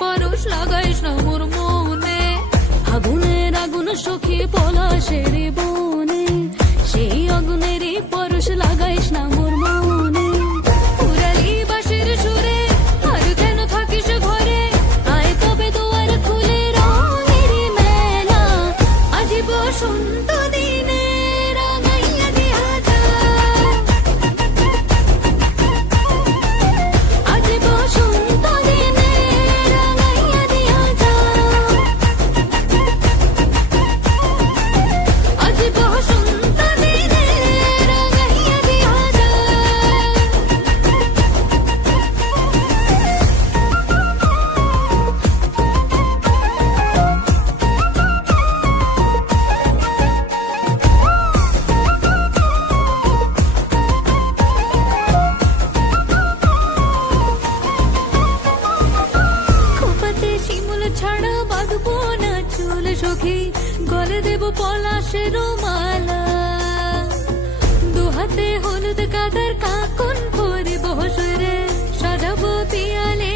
পরশ লাগাইস না মোর মনে, আগুনের আগুন সখী পলাশের বনে, সেই আগুনেরই পরশ লাগাইস না মোর মনে। পুরালি বাঁশির সুরে আর কেন থাকিস ঘরে, আয় তবে দুয়ার খুলে রঙের মেলা, আজি বসন্ত দিনে রাঙাইয়া দিয়া যা, আজি বসন্ত দিনে রাঙাইয়া দিয়া যা, আজি বসন্ত দিনে রাঙাইয়া দিয়া যা। খোপাতে শিমুল ছাড়া বাঁধবো না চুল সখী, গলে দেব পলাশের মালা, দুহাতে হলুদ কাদার কাকন করিব হসরে, সাজাবো পিয়ালে